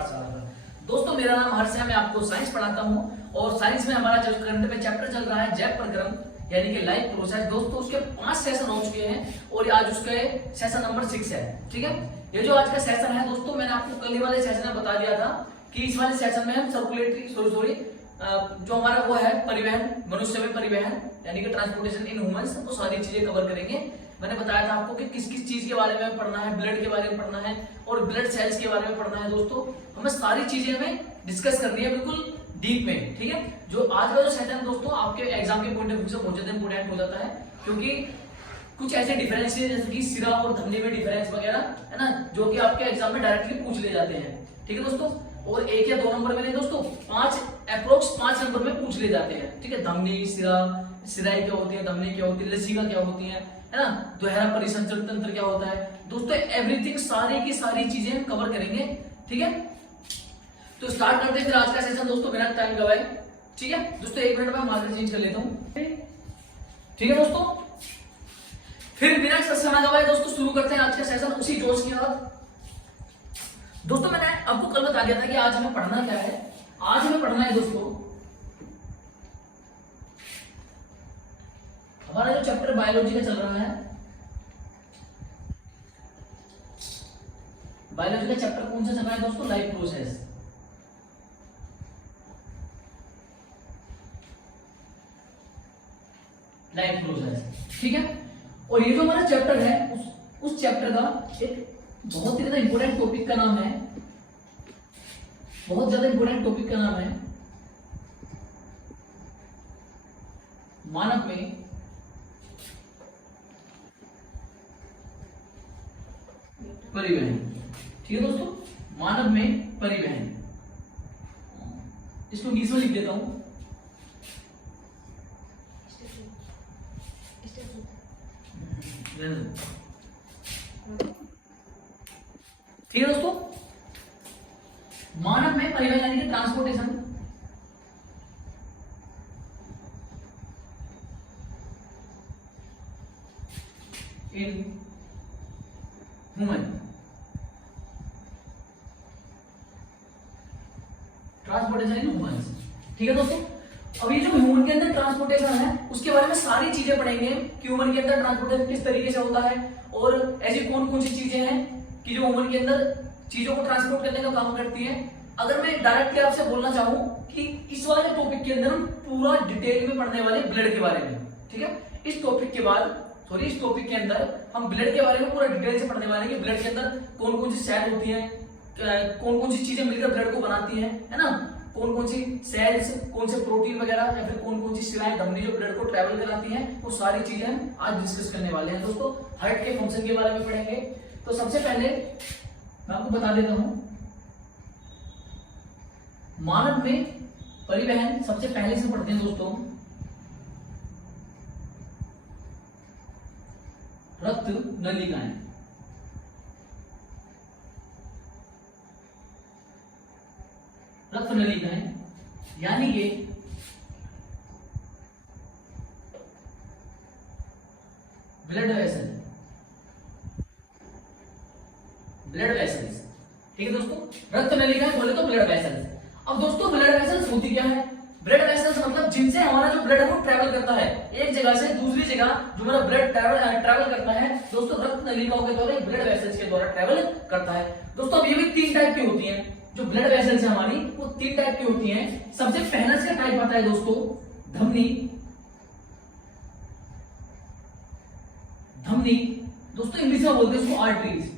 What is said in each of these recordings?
पाठशाला। दोस्तों मेरा नाम हर्ष है, मैं आपको साइंस पढ़ाता हूँ और साइंस में हमारा जो करंट में चैप्टर चल रहा है जैव प्रक्रम यानी कि लाइफ प्रोसेस। दोस्तों उसके 5 सेशन हो चुके हैं और आज उसका सेशन नंबर 6 है। ठीक है, ये जो आज का सेशन है दोस्तों, मैंने आपको कल वाले सेशन में बता दिया था कि इस वाले सेशन में हम सर्कुलेटरी जो हमारा वो है परिवहन, मनुष्य में परिवहन यानी कि ट्रांसपोर्टेशन इन ह्यूमंस, वो सारी चीजें कवर करेंगे। मैंने बताया था आपको कि किस किस चीज के बारे में पढ़ना है, ब्लड के बारे में पढ़ना है और ब्लड सेल्स के बारे में पढ़ना है। दोस्तों हमें सारी चीजें हमें डिस्कस करनी है बिल्कुल डीप में। ठीक है, जो आज का जो सेशन है दोस्तों आपके एग्जाम के पॉइंट ऑफ व्यू से बहुत ज्यादा इंपोर्टेंट हो जाता है, क्योंकि कुछ ऐसे डिफरेंस है जैसे कि सिरा और धमनी में डिफरेंस वगैरह है ना, जो कि आपके एग्जाम में डायरेक्टली पूछ ले जाते हैं। ठीक है दोस्तों, और 1 या 2 नंबर में नहीं दोस्तों, 5 नंबर में पूछ ले जाते हैं। ठीक है, धमनी, सिरा, सिराई क्या होती है, धमनी क्या होती है, लसिका क्या होती है ना, दोहरा परिसंचरण तंत्र क्या होता है। दोस्तों एवरीथिंग, सारी की सारी चीजें हम कवर करेंगे। ठीक है, तो स्टार्ट करते हैं फिर आज का सेशन दोस्तों बिना टाइम गवाए। ठीक है दोस्तों, 1 मिनट में मार्कर चेंज कर लेता हूँ। ठीक है दोस्तों, फिर बिना समय गवाए दोस्तों शुरू करते हैं आज का सेशन उसी जोश के साथ। दोस्तों मैंने आपको कल बता दिया था कि आज हमें पढ़ना क्या है। आज हमें पढ़ना है दोस्तों हमारा जो चैप्टर बायोलॉजी का चल रहा है, बायोलॉजी का चैप्टर कौन सा चल रहा है दोस्तों, लाइफ प्रोसेस। लाइफ प्रोसेस, ठीक है। और ये जो हमारा चैप्टर है उस चैप्टर का एक बहुत ही ज्यादा इंपॉर्टेंट टॉपिक का नाम है, बहुत ज्यादा इंपॉर्टेंट टॉपिक का नाम है मानव में परिवहन। ठीक है दोस्तों, मानव में परिवहन, इसको इंग्लिश में लिख देता हूं। ठीक है दोस्तों, मानव में परिवहन यानी कि transportation in human, transportation in humans. ठीक है दोस्तों, अब ये जो ह्यूमन के अंदर ट्रांसपोर्टेशन है उसके बारे में सारी चीजें पढ़ेंगे कि ह्यूमन के अंदर ट्रांसपोर्टेशन किस तरीके से होता है और ऐसी कौन कौन सी चीजें हैं कि जो ह्यूमन के अंदर चीजों को ट्रांसपोर्ट करने का काम करती है। अगर मैं डायरेक्टली आपसे बोलना चाहूं कि इस वाले टॉपिक के अंदर हम पूरा डिटेल में पढ़ने वाले ब्लड के बारे में। ठीक है, इस टॉपिक के अंदर हम ब्लड के बारे में पूरा डिटेल से पढ़ने वाले हैं कि ब्लड के अंदर कौन कौन सी सेल होती है, कौन कौन सी चीजें मिलकर ब्लड को बनाती है ना, कौन कौन सी सेल्स, कौन से प्रोटीन वगैरह या फिर कौन कौन सी सिराएं, धमनी जो ब्लड को ट्रैवल कराती हैं, वो सारी चीजें हम आज डिस्कस करने वाले हैं। दोस्तों हार्ट के फंक्शन के बारे में पढ़ेंगे। तो सबसे पहले मैं आपको बता देता हूं मानव में परिवहन, सबसे पहले से पढ़ते हैं दोस्तों रक्त नलिकाएं। रक्त नलिकाएं यानी कि ब्लड वेसल, ब्लड वेसल्स। ठीक है दोस्तों, रक्त नलिकाएं बोले तो ब्लड वेसल्स। अब दोस्तों ब्लड वेसल्स होती क्या है, ब्लड वेसल्स मतलब जिनसे हमारा जो ब्लड है वो ट्रैवल करता है एक जगह से दूसरी जगह, जो हमारा ब्लड ट्रैवल करता है दोस्तों रक्त नलिकाओं के द्वारा, ब्लड वेसल्स के द्वारा ट्रैवल करता है। दोस्तों अब ये भी 3 टाइप की होती हैं, जो ब्लड वेसल्स है हमारी वो 3 टाइप की होती हैं। सबसे पहला इसका टाइप आता है दोस्तों धमनी। धमनी दोस्तों इंग्लिश में बोलते हैं उसको आर्टरीज।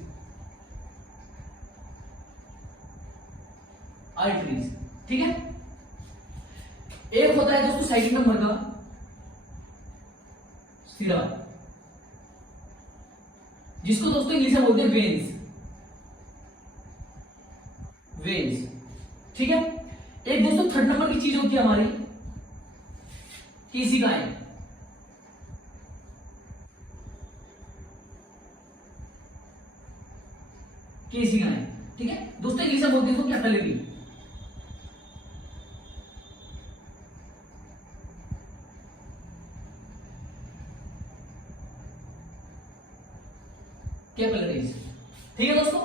आर्टरीज, ठीक है। एक होता है दोस्तों सेकंड नंबर का सिरा, जिसको दोस्तों इंग्लिश में बोलते हैं वेन्स। वेन्स, ठीक है। एक दोस्तों 3rd नंबर की चीज होती है हमारी केशिकाएं। केशिकाएं, ठीक है दोस्तों, इंग्लिश में बोलते हैं उसको कैपिलरी। कैपिलरीज, ठीक है दोस्तों।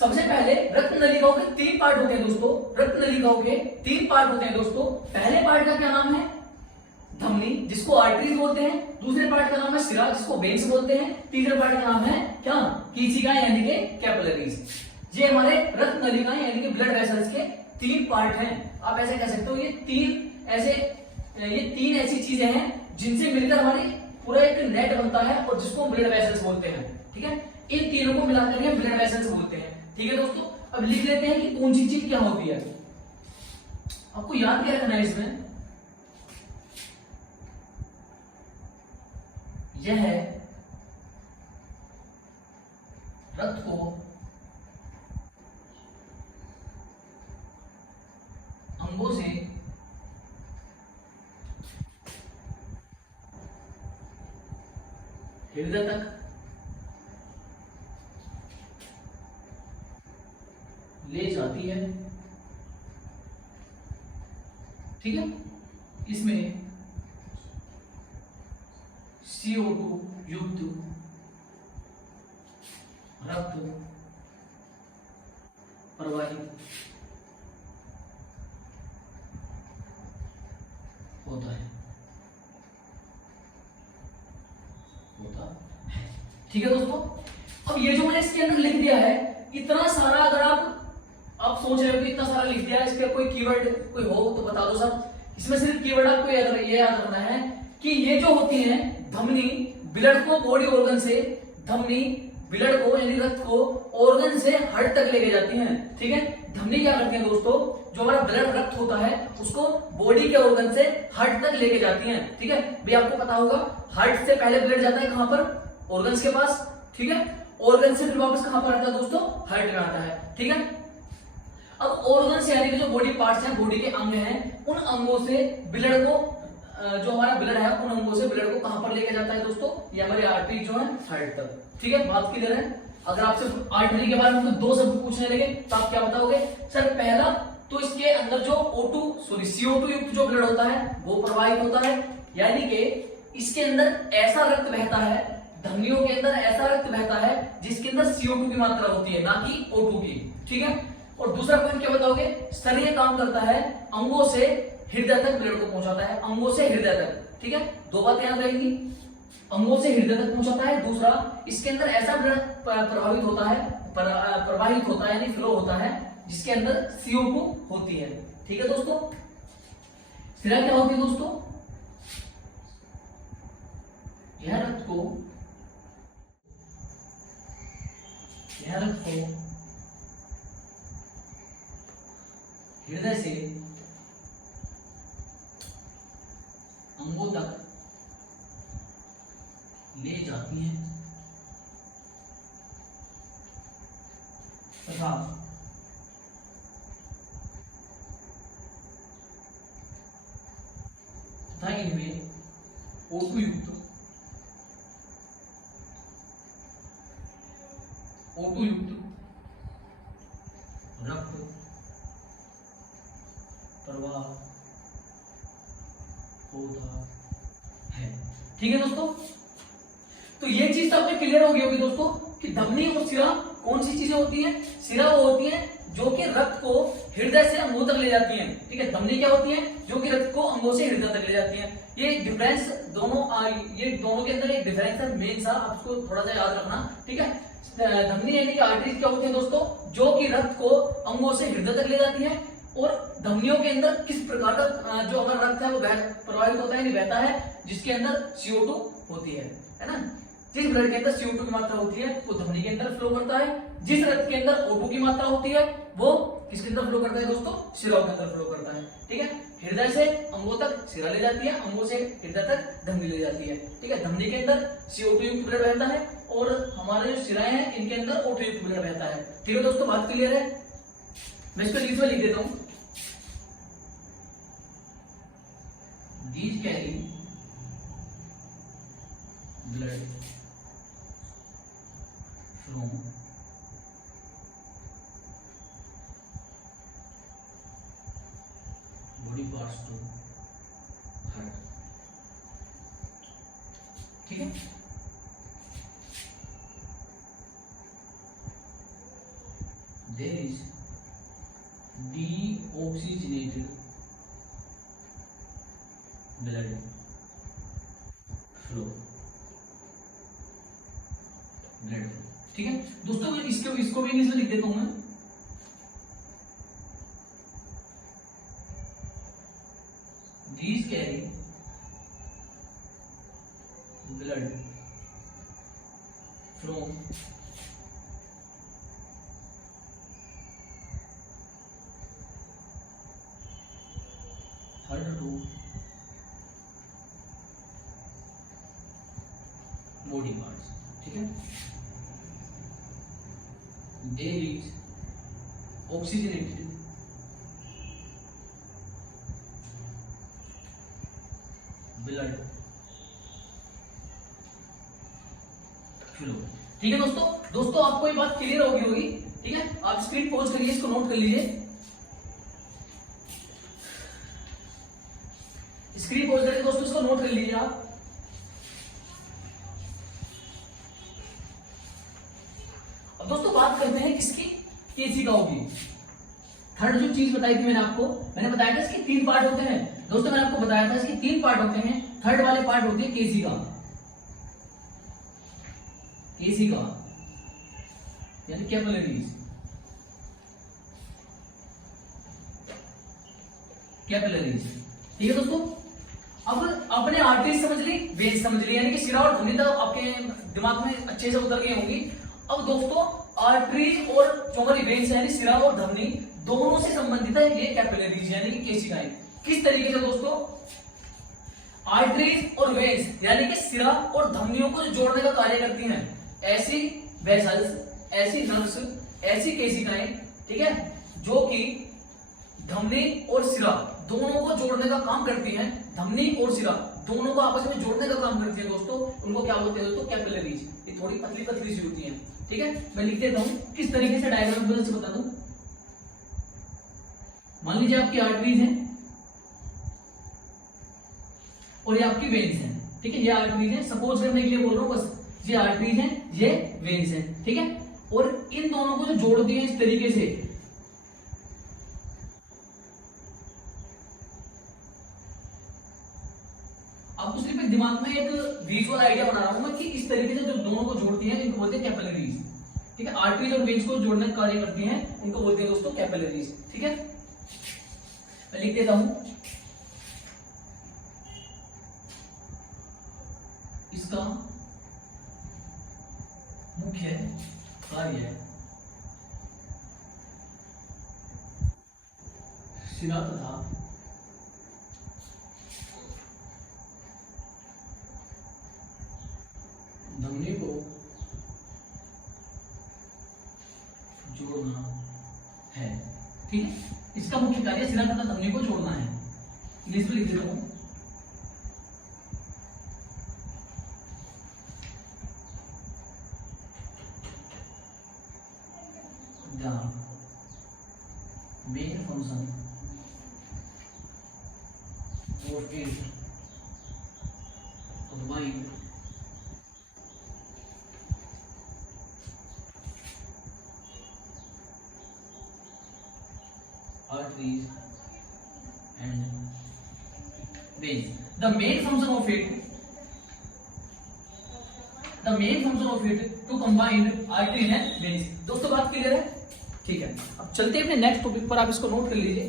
सबसे पहले रक्त नलिकाओं के 3 पार्ट होते हैं दोस्तों। रक्त नलिकाओं के 3 पार्ट होते हैं दोस्तों। पहले पार्ट का क्या नाम है? धमनी, जिसको आर्टरीज बोलते हैं। दूसरे पार्ट का नाम है सिरा, जिसको वेन्स बोलते हैं। तीसरे पार्ट का नाम है क्या? कीशिकाएं यानी कि कैपिलरीज। ये हमारे रक्त नलिकाएं यानी कि ब्लड वेसल्स के 3 पार्ट हैं। आप ऐसे कह सकते हो ये तीन ऐसी चीजें हैं जिनसे मिलकर हमारी पूरा एक नेट बनता है और जिसको ब्लड वेसल्स बोलते हैं। ठीक है, इन तीनों को मिलाकर हम ब्लड वेसल्स बोलते हैं। ठीक है दोस्तों, अब लिख लेते हैं कि कौन सी चीज क्या होती है। आपको याद क्या रखना है इसमें? यह रक्त को अंगों से हृदय तक ले जाती है। ठीक है, इसमें CO2 युक्त रक्त प्रवाहित होता है। ठीक है दोस्तों, अब ये जो मैंने इसके अंदर लिख दिया है, इतना सारा, अगर आप सोच रहे हो कि इतना सारा लिख दिया है, इसके कोई कीवर्ड कोई हो तो बता दो सर। इसमें सिर्फ कीवर्ड आपको ये याद रखना है कि ये जो होती है धमनी, ब्लड को बॉडी ऑर्गन से, धमनी ब्लड को यानी रक्त को ऑर्गन से हार्ट तक लेके जाती हैं। ठीक है, धमनी क्या करती है दोस्तों? जो हमारा ब्लड रक्त होता है उसको बॉडी के ऑर्गन से हार्ट तक लेके जाती हैं। ठीक है, भी आपको पता होगा हार्ट से पहले ब्लड जाता है कहां पर? ऑर्गन्स के पास। ठीक है, ऑर्गन से फिर वापस कहां पर आता है दोस्तों? हार्ट में आता है। ठीक है, अब ऑर्गन से यानी कि जो बॉडी पार्ट्स हैं, बॉडी के अंग हैं, उन अंगों से ब्लड को, जो हमारा ब्लड है उन अंगों से ब्लड को कहां पर लेके जाता है दोस्तों? ये हमारी आर्टरी जो है हार्ट तक। ठीक है, बात क्लियर है? अगर आपसे आर्टरी के बारे में 2 शब्द पूछने लगे तो आप क्या बताओगे? सर पहला तो इसके अंदर जो CO2 युक्त जो ब्लड होता है वो प्रवाहित होता है, यानी कि इसके अंदर ऐसा रक्त बहता है, धमनियों के अंदर ऐसा रक्त बहता है जिसके अंदर CO2 की मात्रा होती है, ना कि O2 की। ठीक है, और दूसरा पॉइंट क्या बताओगे? सर ये काम करता है अंगों से हृदय तक ब्लड को पहुंचाता है, अंगों से हृदय तक। ठीक है, 2 बातें याद रहेंगी, अंगों से हृदय तक पहुंचाता है। दूसरा, इसके अंदर ऐसा ब्लड प्रवाहित होता है यानी फ्लो होता है जिसके अंदर CO2 होती है। ठीक है दोस्तों, सिरा क्या होती है दोस्तों? यह रक्त को हृदय से अंगों तक ले जाती है तथा इनमें O2 युक्त रक्त प्रवाह होता है। ठीक है दोस्तों, तो ये चीज तो आपने क्लियर हो गई होगी दोस्तों कि धमनी और सिरा कौन सी चीजें होती हैं? सिरा वो होती है जो कि रक्त को हृदय से अंगों तक ले जाती हैं। ठीक है, धमनी क्या होती है? जो कि रक्त को अंगों से हृदय तक ले जाती हैं। ये डिफरेंस ये दोनों के अंदर एक डिफरेंस है मेन सा, आपको थोड़ा सा याद रखना। ठीक है, धमनी यानी कि आर्टरीज क्या होती है दोस्तों? जो कि रक्त को अंगों से हृदय तक ले जाती है। और धमनियों के अंदर किस प्रकार का जो हमारा रक्त है वो प्रवाहित होता है यानी बहता है, जिसके अंदर CO2 होती है ना। जिस ब्लड के अंदर CO2 की मात्रा होती है वो धमनी के अंदर फ्लो करता है। जिस रक्त के अंदर O2 की मात्रा होती है वो किसके अंदर फ्लो करता है दोस्तों? सिराओं के अंदर फ्लो करता है। ठीक है, हृदय से अंगों तक सिरा ले जाती है, अंगों से हृदय तक धमनी ले जाती है। ठीक है, धमनी के अंदर CO2 युक्त ब्लड बहता है और हमारे जो सिराएं हैं इनके अंदर O2 युक्त ब्लड बहता है। ठीक है दोस्तों, बात क्लियर है? मैं इसको इंग्लिश में लिख देता हूं। These carry blood from body parts to heart। ठीक है, डीऑक्सीजनेटेड ब्लड फ्लो, ब्लड। ठीक है दोस्तों, इसको भी इंग्लिश में लिख देता हूं मैं। These carry blood from heart to body parts। ठीक है, air is oxygenated blood flow. ठीक है दोस्तों आपको ये बात क्लियर होगी। ठीक है, आप स्क्रीन पॉज करिए, इसको नोट कर लीजिए। स्क्रीन पॉज करके दोस्तों इसको नोट कर लीजिए आप। अब दोस्तों बात करते हैं किसकी, केसी का होगी। थर्ड जो चीज बताई थी मैंने बताया था इसके 3 पार्ट होते हैं दोस्तों। मैंने आपको बताया था इसके 3 पार्ट होते हैं। थर्ड वाले पार्ट होते हैं केसी का, यानी कैपिलरीज। ठीक है दोस्तों, अब अपने आर्टरीज समझ ली, वेन्स समझ ली, यानी कि सिरा और धमनी तक आपके दिमाग में अच्छे से उतर गई होंगी। अब दोस्तों आर्टरीज और जो हमारी वेन्स यानी सिरा और धमनी दोनों से संबंधित है ये कैपिलरीज यानी कि केशिकाएं। किस तरीके से दोस्तों, आर्टरीज और वेन्स यानी कि सिरा और धमनियों को जोड़ने का कार्य करती हैं ऐसी वेसल्स, ऐसी नर्व्स, ऐसी केशिकाएं, ठीक है, जो कि धमनी और सिरा दोनों को जोड़ने का काम करती हैं। धमनी और सिरा दोनों को आपस में जोड़ने का काम करती है दोस्तों। उनको क्या बोलते हैं दोस्तों, कैपिलरीज। ये थोड़ी पतली पतली सी होती हैं। ठीक है, मैं लिख देता हूं किस तरीके से, डायग्राम मदद से बता दूं। मान लीजिए आपकी आर्टरीज है और ये आपकी वेन्स हैं। ठीक है, ये आर्टरीज है, सपोज करने के लिए बोल रहा हूं बस। ये आर्टरीज हैं, ये वेन्स हैं। ठीक है, और इन दोनों को जो जोड़ती है इस तरीके से, आपको सिर्फ एक दिमाग में एक विजुअल आइडिया बना रहा हूं मैं कि इस तरीके से जो दोनों को जोड़ती हैं इनको बोलते हैं कैपिलरीज। ठीक है, आर्टरीज और वेन्स को जोड़ने का कार्य करती हैं, उनको बोलते हैं दोस्तों कैपिलरीज। ठीक है, मैं लिख देता हूं इसका मुख्य कार्य सिरा तथा धमनी को जोड़ना है। ठीक है, इसका मुख्य कार्य सिरा तथा धमनी को जोड़ना है। इंग्लिश में लिख देता हूं, the main function of it combined arteries and veins. The main function of it to combine arteries and veins. दोस्तों बात क्लियर है? ठीक है, अब चलते हैं अपने नेक्स्ट टॉपिक पर। आप इसको नोट कर लीजिए।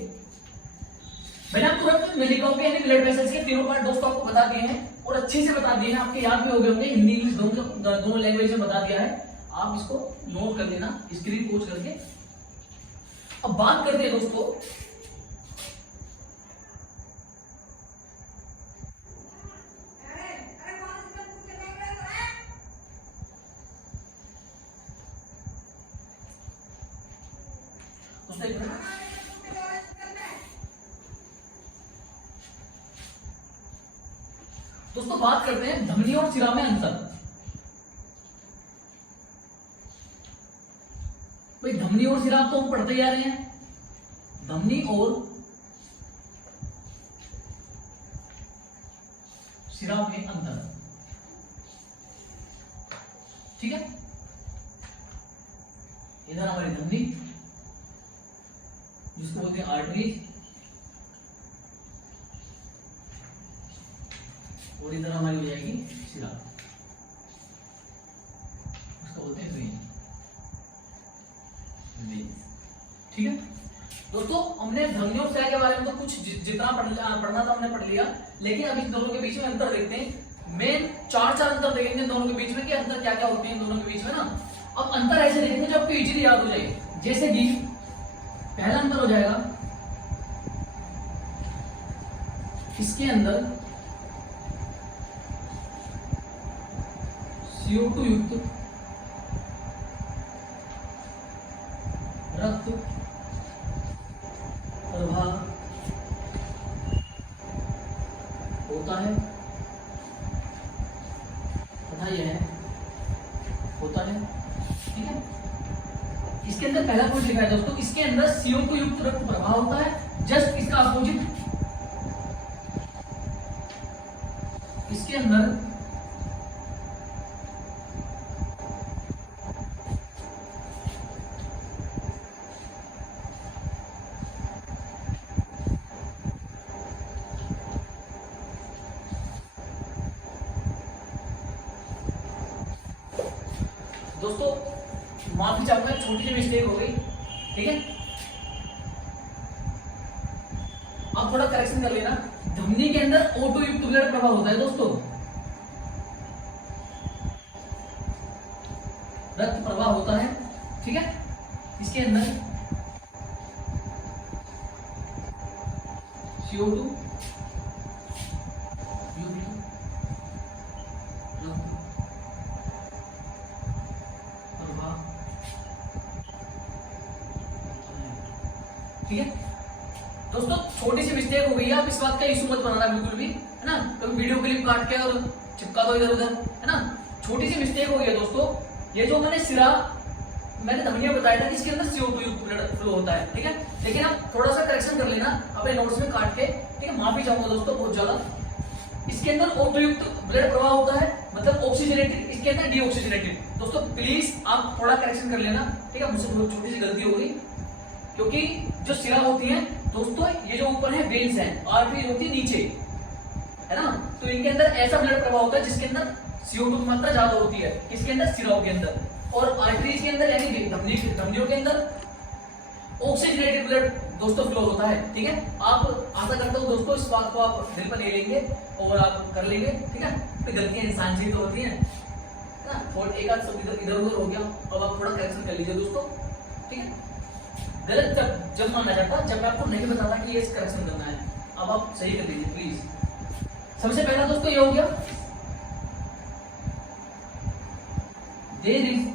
मैंने आपको रक्त में लिखा होगा यानी ब्लड वेसल्स के तीनों पार्ट दोस्तों आपको बता दिए हैं और अच्छे से बता दिए हैं, आपके याद भी हो गए होंगे। हिंदी इंग्लिश दोनों लैंग्वेज में बता दिया है। आप इसको नोट कर लेना स्क्रीन पोस्ट करके। अब बात करते हैं दोस्तों बात करते हैं धमनी और सिरा में अंतर। भाई धमनी और सिरा तो हम पढ़ते जा रहे हैं, धमनी और सिरा में अंतर। ठीक है, इधर हमारी धमनी, जिसको बोलते हैं आर्टरीज, और इधर हमारी हो जाएगी शिरा, उसको बोलते हैं वेन। ठीक है दोस्तों, हमने धमनियों और शिरा के बारे में तो कुछ जितना पढ़ना था हमने पढ़ लिया, लेकिन अब इन दोनों के बीच में अंतर देखते हैं। मेन चार अंतर देखेंगे दोनों के बीच में कि अंतर क्या क्या होते हैं इन दोनों के बीच में ना। अब अंतर ऐसे देखेंगे जो आपको इजीली याद हो जाए, जैसे कि पहला अंतर हो जाएगा इसके अंदर CO2 युक्त रक्त प्रवाह होता है तथा यह होता है। ठीक है, इसके अंदर पहला पॉइंट लिखा है दोस्तों, इसके अंदर CO2 युक्त रक्त प्रवाह होता है। जस्ट इसका अपोजिट इसके अंदर दोस्तों माफी चाहूंगा, छोटी सी मिस्टेक हो गई। ठीक है, अब थोड़ा करेक्शन कर लेना। धमनी के अंदर O2 युक्त ब्लड प्रवाह होता है दोस्तों, रक्त प्रवाह होता है। ठीक है, इसके अंदर CO2 ठीक है दोस्तों, छोटी सी मिस्टेक हो गई है, आप इस बात का इशू मत बनाना बिल्कुल भी, है ना। तो वीडियो क्लिप काट के और चिपका दो इधर उधर, है ना। छोटी सी मिस्टेक हो गई है दोस्तों। ये जो मैंने सिरा मैंने धमनियां बताया था कि इसके अंदर CO2 युक्त ब्लड फ्लो होता है। ठीक है, लेकिन आप थोड़ा सा करेक्शन कर लेना अपने नोट्स में काट के। ठीक है, माफी चाहूंगा दोस्तों बहुत ज्यादा। इसके अंदर O2 युक्त ब्लड प्रवाह होता है, मतलब ऑक्सीजनेटेड, इसके अंदर डीऑक्सीजनेटेड। दोस्तों प्लीज आप थोड़ा करेक्शन कर लेना। ठीक है, मुझसे बहुत छोटी सी गलती हो गई, क्योंकि जो सिरा होती है दोस्तों, ये जो ऊपर है वेन्स हैं, आर्टरी होती है नीचे, है ना। तो इनके अंदर ऐसा ब्लड प्रवाह होता है जिसके अंदर CO2 की मात्रा ज्यादा होती है, किसके अंदर, सिराओं के अंदर। और आर्टरीज के अंदर यानी धमनियों के अंदर ऑक्सीजनेटेड ब्लड दोस्तों फ्लो होता है। ठीक है, आप आशा करता हूँ दोस्तों इस बात को आप दिल पर ले लेंगे और आप कर लेंगे। ठीक है, तो गलतियां इंसान से ही तो होती हैं ना, और एक आध शब्द इधर उधर हो गया, अब आप थोड़ा करेक्शन कर लीजिए दोस्तों। ठीक है, गलत जब माना जाता जब मैं आपको नहीं बताता कि ये करेक्शन करना है, अब आप सही कर दीजिए प्लीज। सबसे पहला दोस्तों ये हो गया, there is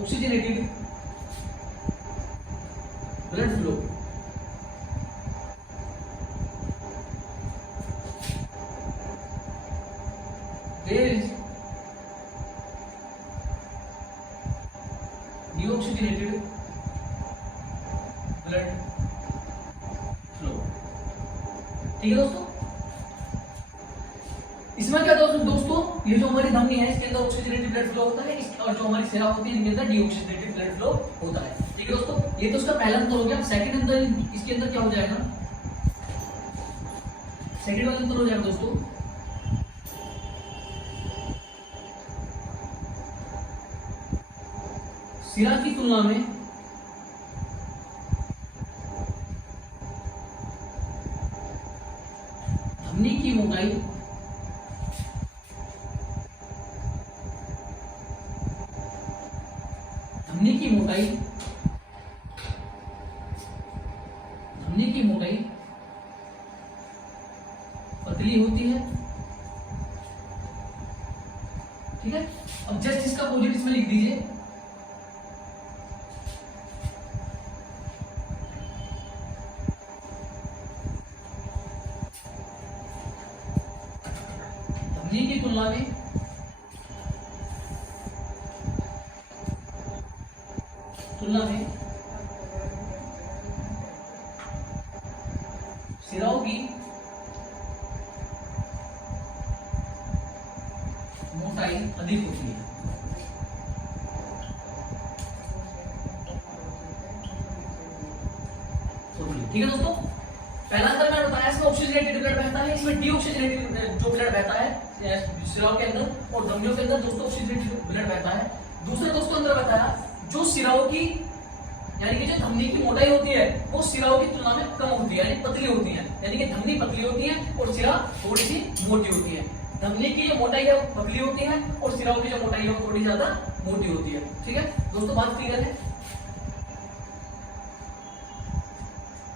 oxygenated blood flow there is deoxygenated blood flow। ठीक है दोस्तों, इसमें क्या दोस्तों, ये जो हमारी धमनी है इसके अंदर ऑक्सीजनेटेड ब्लड फ्लो होता है, और जो हमारी सिरा होती है इनके अंदर डीऑक्सीजनेटेड ब्लड फ्लो होता है। ठीक है दोस्तों, ये तो उसका पहला अंतर हो गया। सेकंड अंतर इसके अंदर क्या हो जाएगा, सेकंड वाला अंतर हो जाएगा दोस्तों, सिरा की तुलना में धमनी की मोटाई पतली होती है। ठीक है, अब जस्ट इसका अपोजिट इसमें लिख दीजिए, धमनी की तुलना में सिराओं की मोटाई अधिक होती है। ठीक है दोस्तों, पहला अंतर मैंने बताया, इसमें ऑक्सीजनेटेड ब्लड बहता है, इसमें डीऑक्सीजनेटेड जो ब्लड बहता है सिराओं के अंदर, और धमनियों के अंदर दोस्तों ऑक्सीजनेटेड ब्लड बहता है। दूसरा दोस्तों अंतर बताया, जो सिराओं की यानी कि जो धमनी की मोटाई होती है वो सिराओं की तुलना में कम होती है, यानी पतली होती है, यानी कि धमनी पतली होती है और सिरा थोड़ी सी मोटी होती है। धमनी की जो मोटाई है वो पतली होती है और सिराओं की जो मोटाई है वो थोड़ी ज्यादा मोटी होती है। ठीक है दोस्तों, बात क्लियर है।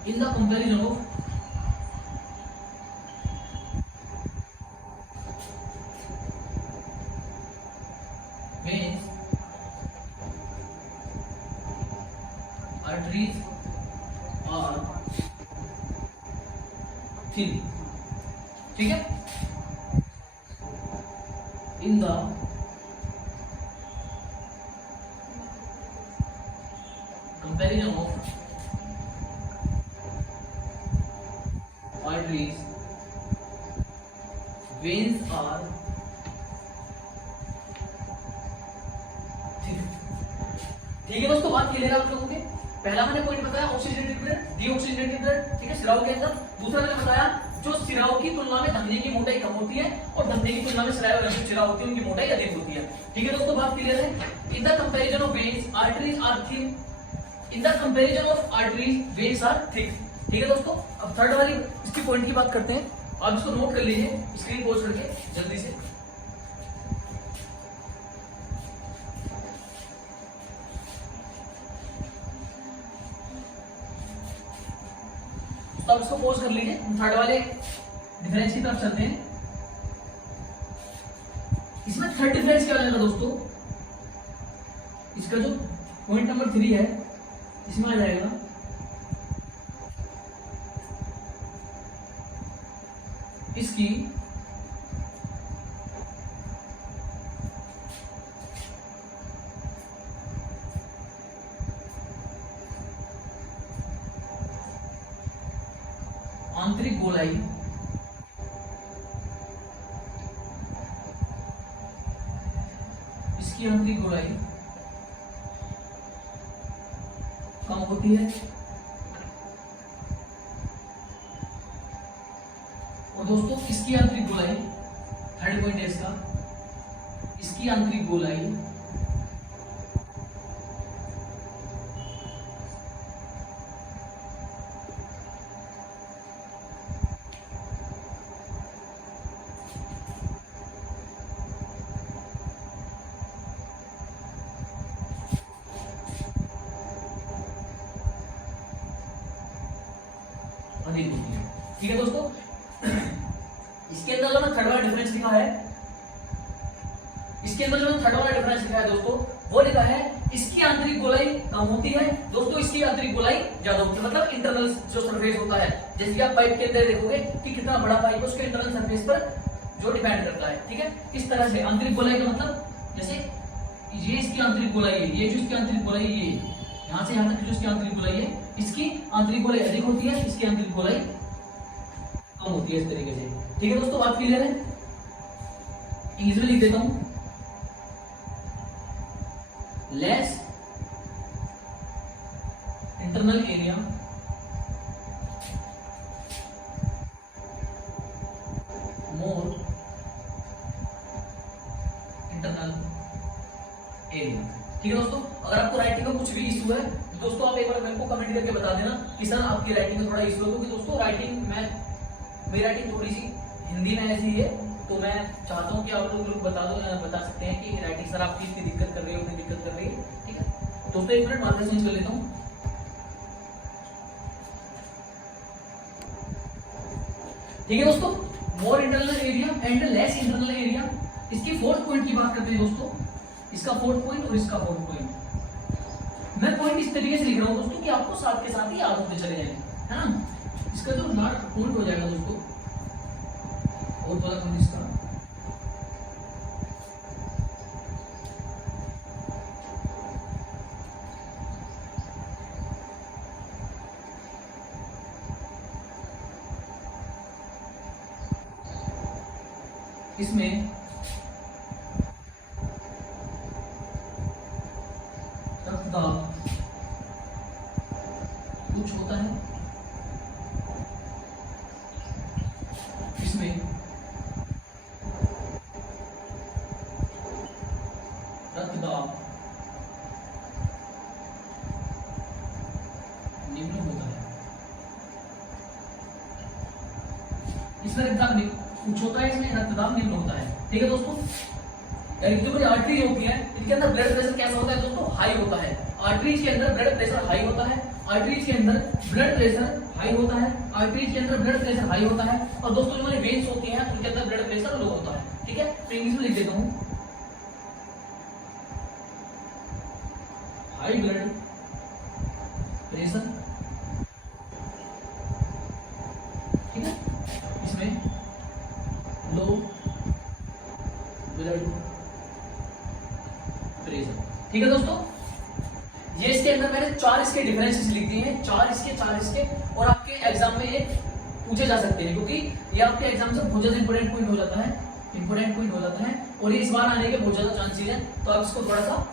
In the comparison of arteries are thin, ठीक है, in the comparison of arteries, veins are thin। ठीक है दोस्तों, बात क्लियर है आप लोगों के। पहला मैंने पॉइंट बताया ऑक्सीजनेटेड ब्लड, डीऑक्सीजनेटेड ब्लड, ठीक है, सिराओं के अंदर। दूसरा मैंने बताया जो सिराओं की तुलना में धमनी की मोटाई कम होती है और धमनी की तुलना में सिरा होती है उनकी मोटाई अधिक होती है। ठीक है दोस्तों, बात क्लियर है। In the comparison of veins arteries are thin, in the comparison of arteries veins are thick. ठीक है दोस्तों, अब थर्ड वाली इसकी पॉइंट की बात करते हैं। आप इसको नोट कर लीजिए स्क्रीन पोज करके जल्दी से। तो आप इसको पोज कर लीजिए, थर्ड वाले डिफरेंस की तरफ चलते हैं। इसमें थर्ड डिफरेंस क्या जाएगा दोस्तों, इसका जो पॉइंट नंबर 3 है इसमें आ जाएगा इसकी आंतरिक गोलाई, इसकी आंतरिक गोलाई कम होती है। और दोस्तों इसकी आंतरिक गोलाई, थर्ड पॉइंट है इसका, इसकी आंतरिक गोलाई अधिक होती है। ठीक है दोस्तों, इसके अंदर जो थर्ड वाला डिफरेंस लिखा है, इसके अंदर जो थर्ड वाला डिफरेंस लिखा है दोस्तों वो लिखा है इसकी आंतरिक गोलाई कम होती है, दोस्तों इसकी आंतरिक गोलाई ज्यादा होती है। मतलब इंटरनल जो सरफेस होता है, जैसे कि आप पाइप के अंदर देखोगे कि कितना बड़ा पाइप है उसके इंटरनल सरफेस पर जो डिपेंड करता है। ठीक है, किस तरह से आंतरिक गोलाई का मतलब, जैसे ये इसकी आंतरिक गोलाई है, ये जो इसकी आंतरिक गोलाई है, ये यहां से यहां तक जो इसकी आंतरिक गोलाई है, इसकी आंतरिक गोलाई अधिक होती है, इसकी आंतरिक गोलाई कम होती है, इस तरीके से। ठीक है दोस्तों, बात क्लियर है। इंग्लिश में लिख देता हूं, less internal area more internal area. ठीक है दोस्तों, अगर आपको राइटिंग में कुछ भी इशू है दोस्तों आप एक बार मेरे को कमेंट करके बता देना कि सर आपकी राइटिंग में थोड़ा इशू है, क्योंकि दोस्तों राइटिंग मेरी राइटिंग थोड़ी सी हिंदी में ऐसी है, तो मैं चाहता हूँ कि आप लोग बता सकते हैं कि राइटिंग सर आपकी इतनी दिक्कत कर रही है, उतनी दिक्कत कर रही है। ठीक है दोस्तों, एक मिनट मार्कर चेंज कर लेता हूँ। ठीक है दोस्तों, more internal area and less internal area, इसकी फोर्थ पॉइंट की बात करते हैं दोस्तों, इसका फोर्थ पॉइंट और इसका फोर्थ पॉइंट। मैं पॉइंट इस तरीके से लिख रहा हूं दोस्तों कि आपको साथ के साथ ही याद होते चले जाएंगे, है ना। इसका जो लास्ट पॉइंट हो जाएगा दोस्तों, और वाला पॉइंट इसका इसमें रक्तदाब कुछ होता है निम्न होता है। इसमें रक्तदाब कुछ होता है, इसमें रक्तदाब निम्न होता है। ठीक है दोस्तों, यानी जो बड़ी आर्टरी होती है इनके अंदर ब्लड प्रेशर कैसा होता है दोस्तों, हाई होता है। आर्टरीज के अंदर ब्लड प्रेशर हाई होता है, आर्टरीज के अंदर ब्लड प्रेशर हाई होता है, आर्टरीज के अंदर ब्लड प्रेशर हाई होता है। और दोस्तों जो हमारी वेन्स होती हैं उनके अंदर ब्लड प्रेशर लो होता है। ठीक है, तो इंग्लिश में लिख देता हूं, हाई ब्लड प्रेशर, ठीक है, इसमें लो ब्लड प्रेशर। ठीक है दोस्तों, ये इसके अंदर मैंने 4 इसके डिफरेंसेस लिख दिए हैं, 4 इसके, और आपके एग्जाम में ये पूछे जा सकते हैं, क्योंकि ये आपके एग्जाम से बहुत ज्यादा इंपोर्टेंट पॉइंट हो जाता है, और ये इस बार आने के बहुत ज्यादा चांसेस हैं, तो आप इसको थोड़ा सा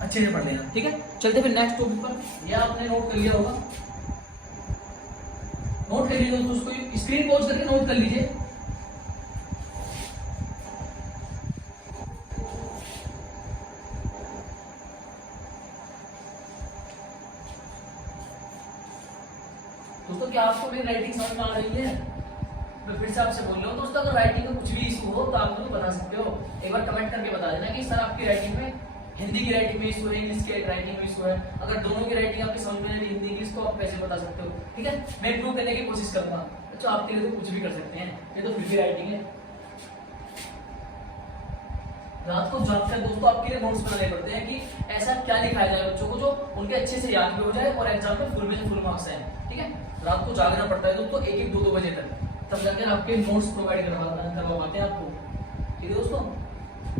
अच्छे से पढ़ लेना। ठीक है, चलते फिर नेक्स्ट टॉपिक पर। यह आपने नोट कर लिया होगा, नोट कर लीजिए दोस्तों, उसको स्क्रीन पॉज करके नोट कर लीजिए। दोस्तों क्या आपको मेरी राइटिंग समझ में आ रही है? मैं फिर से आपसे बोल रहा हूँ दोस्तों, अगर राइटिंग में कुछ भी इशू हो तो आप मुझे बता सकते हो, एक बार कमेंट करके बता देना कि सर आपकी राइटिंग में हिंदी की राइटिंग में इशू है, इंग्लिश की राइटिंग में इशू है। अगर दोनों की राइटिंग आपकी समझ में नहीं हिंदी इंग्लिश, तो आप कैसे बता सकते हो? ठीक है, मैं इम्प्रूव करने की कोशिश करूंगा। अच्छा, आपके लिए तो कुछ भी कर सकते हैं, ये तो फिर भी राइटिंग है। रात को जागकर दोस्तों आपके लिए नोट्स बनाने पड़ते हैं कि ऐसा क्या लिखाया जाए बच्चों को जो उनके अच्छे से याद भी हो जाए और एग्जाम में फुल में फुल मार्क्स आए। ठीक है, रात को जागना पड़ता है दोस्तों 1-1, 2-2 बजे तक, तब जाकर आपके नोट्स प्रोवाइड करवा पाते हैं आपको। ठीक है दोस्तों,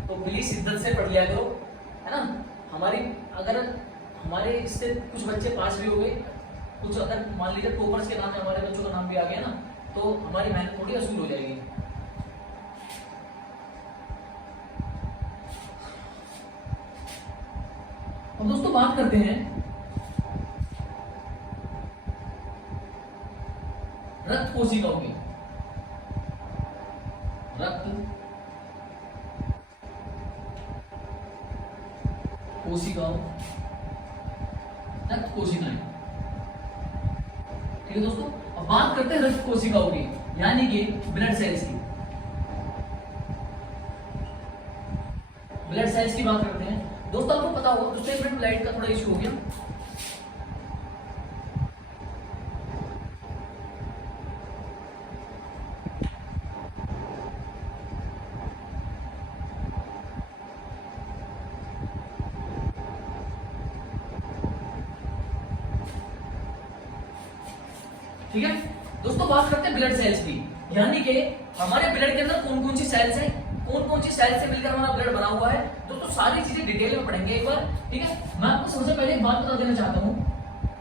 तो प्लीज शिद्दत से पढ़ लिया करो, है ना। अगर हमारे इससे कुछ बच्चे पास भी हो गए, कुछ अगर मान लीजिए टॉपर्स के नाम में हमारे बच्चों का नाम भी आ गया ना, तो हमारी मेहनत थोड़ी असूल हो जाएगी। अब दोस्तों बात करते हैं रक्त कोशिकाओं की। रक्त कोशिकाओं, रक्त कोशिकाएं। ठीक है दोस्तों, अब बात करते हैं रक्त कोशिकाओं की, यानी कि ब्लड सेल्स की। ब्लड सेल्स की बात करते हैं दोस्तों। आपको पता होगा दूसरे मिनट लाइट का थोड़ा इशू हो गया, ठीक है दोस्तों। बात करते हैं ब्लड सेल्स की, यानी कि हमारे ब्लड के अंदर कौन कौन सी सेल्स हैं, कौन कौन सी सेल्स से मिलकर हमारा ब्लड बना हुआ है दोस्तों, सारी चीजें डिटेल में पढ़ेंगे एक बार। ठीक है, मैं आपको सबसे पहले एक बात बता देना चाहता हूँ,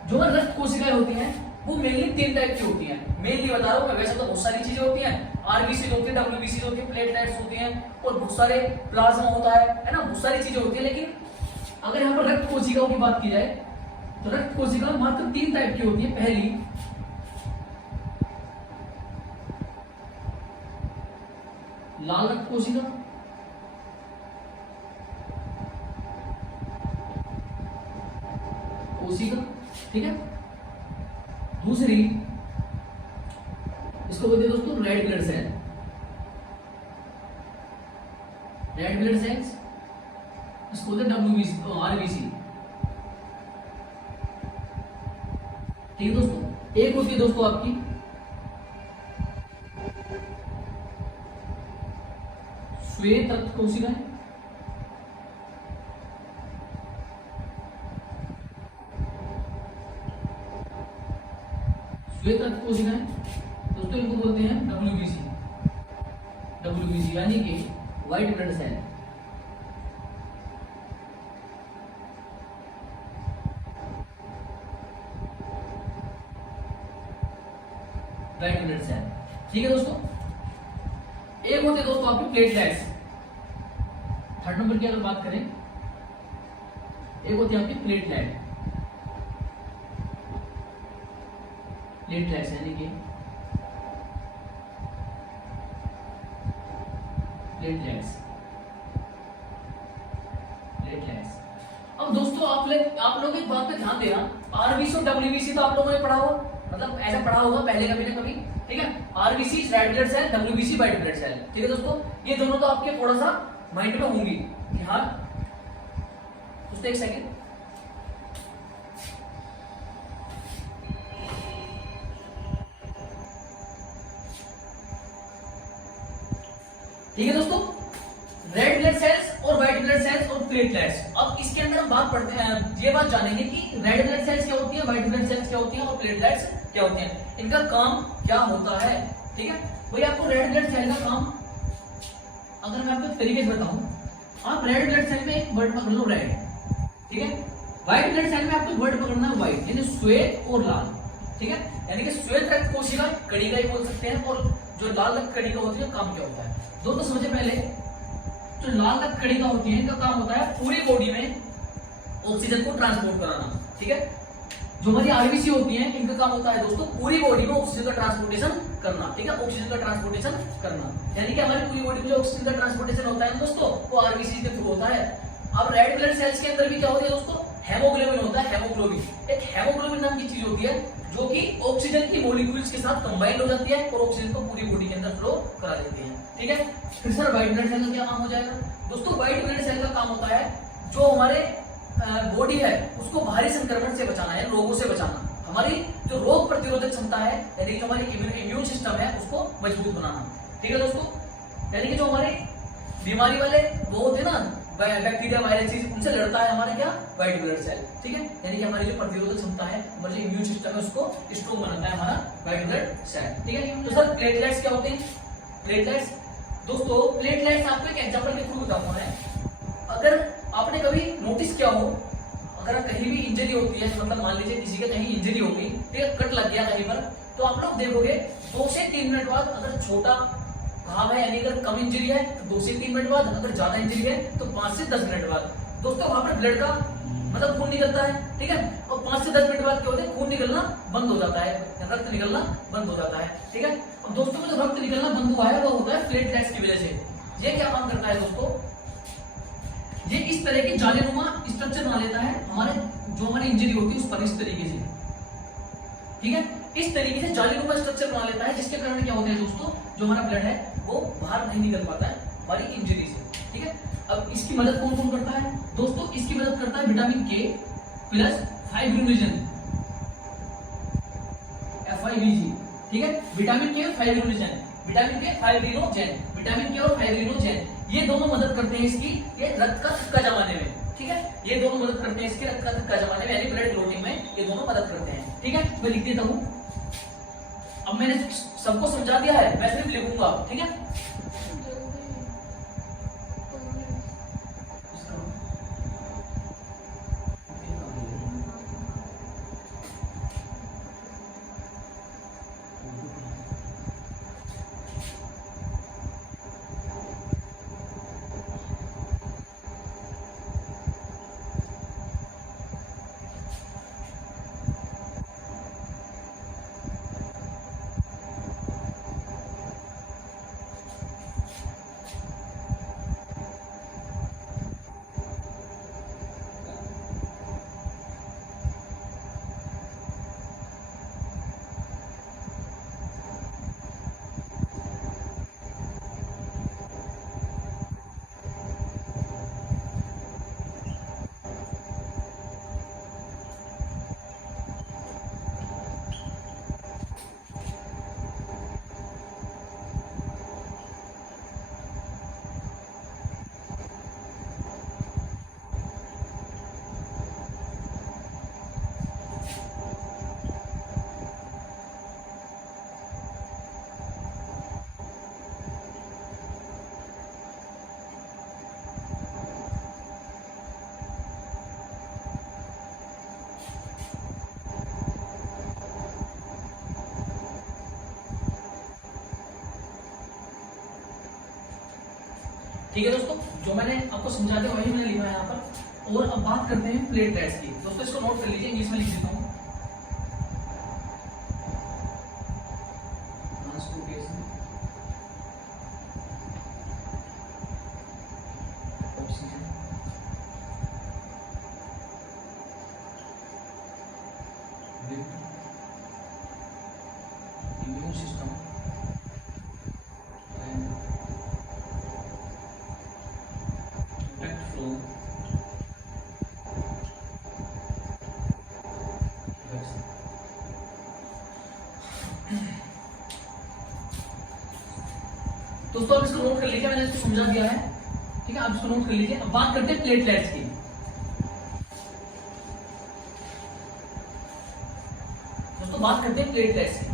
जो रक्त कोशिकाएं होती हैं वो मेनली 3 टाइप की होती हैं। मेनली बता रहा हूँ मैं, वैसे तो बहुत सारी चीजें होती हैं, आरबीसी होती है, डब्ल्यूबीसी होती है, प्लेटलेट्स होती हैं, और बहुत सारे प्लाज्मा होता है ना, बहुत सारी चीजें होती है। लेकिन अगर यहाँ पर रक्त कोशिकाओं की बात की जाए तो रक्त कोशिकाएं मात्र 3 टाइप की होती है। पहली लाल रक्त कोशिका, ठीक है। दूसरी इसको बोलते हैं दोस्तों red blood cell, red blood cells, इसको बोलते हैं डब्ल्यूबीसी, आरबीसी। ठीक है दोस्तों, एक होती है दोस्तों आपकी श्वेत रक्त कोशिकाएं, श्वेत रक्त कोशिकाएं दोस्तों, इनको बोलते हैं डब्ल्यूबीसी, डब्ल्यूबीसी यानी कि white blood cell. White blood cell, ठीक है दोस्तों। एक होते दोस्तों आपके प्लेटलेट्स, थर्ड नंबर की अगर बात करें, एक होती है आपकी प्लेटलेट, प्लेटलेट्स यानी कि प्लेटलेट्स, प्लेटलेट्स। अब दोस्तों आप लोग एक बात पे ध्यान देना आरबीसी और डब्ल्यूबीसी तो आप लोगों ने पढ़ा होगा, मतलब ऐसा पढ़ा होगा पहले कभी ना कभी, ठीक है। RBC red blood cell, WBC white blood cell, ठीक है दोस्तों। ये दोनों तो आपके थोड़ा सा माइंड में होंगी कि हाँ दोस्तों, एक सेकेंड। ठीक है दोस्तों, रेड ब्लड सेल्स और व्हाइट ब्लड सेल्स और प्लेटलेट्स। अब इसके अंदर हम बात पढ़ते हैं, ये बात जानेंगे कि रेड ब्लड सेल्स क्या होती है, व्हाइट ब्लड सेल्स क्या होती है और प्लेटलेट्स क्या होती हैं, इनका काम क्या होता है, ठीक है। भाई आपको रेड ब्लड सेल का काम अगर मैं आपको तरीके से बताऊं, आप रेड ब्लड सेल में एक वर्ड पकड़ लो रेड, ठीक है। व्हाइट ब्लड सेल में आपको वर्ड पकड़ना है व्हाइट, यानी श्वेत और लाल, ठीक है। यानी कि श्वेत रक्त कोशिका कणिका ही बोल सकते हैं, और जो लाल रक्त कणिका होती है काम क्या होता है दोस्तों समझे। पहले जो लाल रक्त कणिका होती है इनका काम होता है पूरी बॉडी में ऑक्सीजन को ट्रांसपोर्ट कराना, ठीक है। जो हमारी आरबीसी होती है इनका काम होता है दोस्तों पूरी बॉडी में ऑक्सीजन का ट्रांसपोर्टेशन करना, ठीक है, ऑक्सीजन का ट्रांसपोर्टेशन करना। यानी कि हमारी पूरी बॉडी में जो ऑक्सीजन का ट्रांसपोर्टेशन होता है दोस्तों वो आरबीसी के थ्रू होता है। अब रेड ब्लड सेल्स के अंदर भी क्या होता है दोस्तों, हेमोग्लोबिन होता है, हेमोग्लोबिन। एक हेमोग्लोबिन नाम की चीज होती है जो कि ऑक्सीजन की मॉलिक्यूल्स के साथ कंबाइन हो जाती है और ऑक्सीजन को पूरी बॉडी के अंदर फ्लो करा देती है, ठीक है। फिर सर व्हाइट ब्लड सेल का क्या काम हो जाएगा दोस्तों, व्हाइट ब्लड सेल का काम होता है जो हमारे बॉडी है उसको बाहरी संक्रमण से बचाना है, रोगों से बचाना, हमारी जो रोग प्रतिरोधक क्षमता है यानी जो हमारी इम्यून सिस्टम है उसको मजबूत बनाना, ठीक है दोस्तों। यानी कि जो हमारे बीमारी वाले वो होते हैं ना बैक्टीरिया वायरसेस, उनसे लड़ता है हमारा क्या व्हाइट ब्लड सेल, ठीक है। यानी कि हमारी जो प्रतिरोधक क्षमता है, हमारी जो इम्यून सिस्टम है उसको स्ट्रॉन्ग बनाता है हमारा व्हाइट ब्लड सेल, ठीक है। तो सर प्लेटलेट्स क्या होते हैं, प्लेटलेट्स दोस्तों, प्लेटलेट्स आपको एक एग्जांपल के थ्रू बताऊंगा मैं। अगर आपने कभी नोटिस किया हो, अगर कहीं भी इंजरी होती है, मतलब मान लीजिए किसी के कहीं इंजरी हो गई, ठीक है, कट लग गया कहीं पर, तो आप लोग देखोगे 2 से 3 मिनट बाद अगर छोटा घाव है यानी अगर कम इंजरी है तो 2 से 3 मिनट बाद, अगर ज्यादा इंजरी है तो 5 से 10 मिनट बाद दोस्तों वहां पर ब्लड का मतलब खून निकलता है, ठीक है। और 5 से 10 मिनट बाद क्या होता है, खून निकलना बंद हो जाता है, रक्त निकलना बंद हो जाता है, ठीक है। अब दोस्तों जो रक्त निकलना बंद हुआ है वो होता है प्लेटलेट्स की वजह से। ये क्या काम करता है दोस्तों, ये इस तरह के जालीनुमा स्ट्रक्चर बना लेता है हमारे जो हमारी इंजरी होती है उस पर, इस तरीके से, ठीक है, इस तरीके से जालीनुमा स्ट्रक्चर बना लेता है, जिसके कारण क्या होता है दोस्तों, जो हमारा ब्लड है वो बाहर नहीं निकल पाता है हमारी इंजरी से, ठीक है। अब इसकी मदद कौन कौन करता है दोस्तों, इसकी मदद करता है विटामिन के प्लस फाइब्रिनोजन, FIBG, ठीक है। विटामिन के और फाइब्रिनोजन, विटामिन के फाइब्रिनोजन, विटामिन के और फाइब्रिनोजन, ये दोनों मदद करते हैं इसकी ये रक्त का थक्का जमाने में, ठीक है। ये दोनों मदद करते हैं इसके रक्त का थक्का जमाने में, यानी ब्लड क्लॉटिंग में ये दोनों मदद करते हैं, ठीक है। मैं लिख देता हूं, अब मैंने सबको समझा दिया है, मैं सिर्फ लिखूंगा, ठीक है। ठीक है दोस्तों, जो मैंने आपको समझा दिया वही मैंने लिखा है यहाँ पर। और अब बात करते हैं प्लेटलेट्स की। दोस्तों इसको नोट कर लीजिए, इंग्लिश में लिख देता हूँ। Circulation system and effect flow दोस्तों आप इसको नोट कर लीजिए, मैंने इसको समझा दिया है, ठीक है, आप इसको नोट कर लीजिए। अब बात करते हैं प्लेटलेट्स की। दोस्तों बात करते हैं प्लेटलेट्स की,